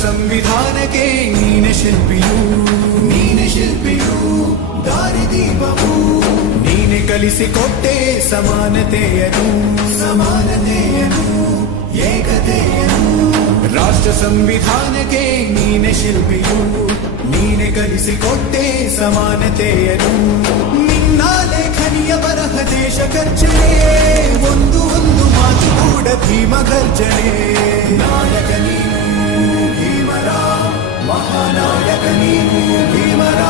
ಸಂವಿಧಾನಕ್ಕೆ ನೀನೆ ಶಿಲ್ಪಿಯು ದಾರಿದೀಪವು ನೀನೆ ಕಲಿಸಿಕೊಟ್ಟೆ ಸಮಾನತೆಯನು ಏಕತೆಯನು ರಾಷ್ಟ್ರ ಸಂವಿಧಾನಕ್ಕೆ ನೀನೆ ಶಿಲ್ಪಿಯು ನೀನೆ ಕಲಿಸಿಕೊಟ್ಟೆ ಸಮಾನತೆಯನು ನಿನ್ನ ಲೇಖನಿಯ ಬರಹ ದೇಶ ಖರ್ಚನೆ ಒಂದು ಮಾತು ಕೂಡ ಭೀಮ ಗರ್ಜನೆ ನಾಯಕ ನೀನು ಭೀಮರ ಮಹಾನಾಯಕ ನೀನು ಭೀಮರ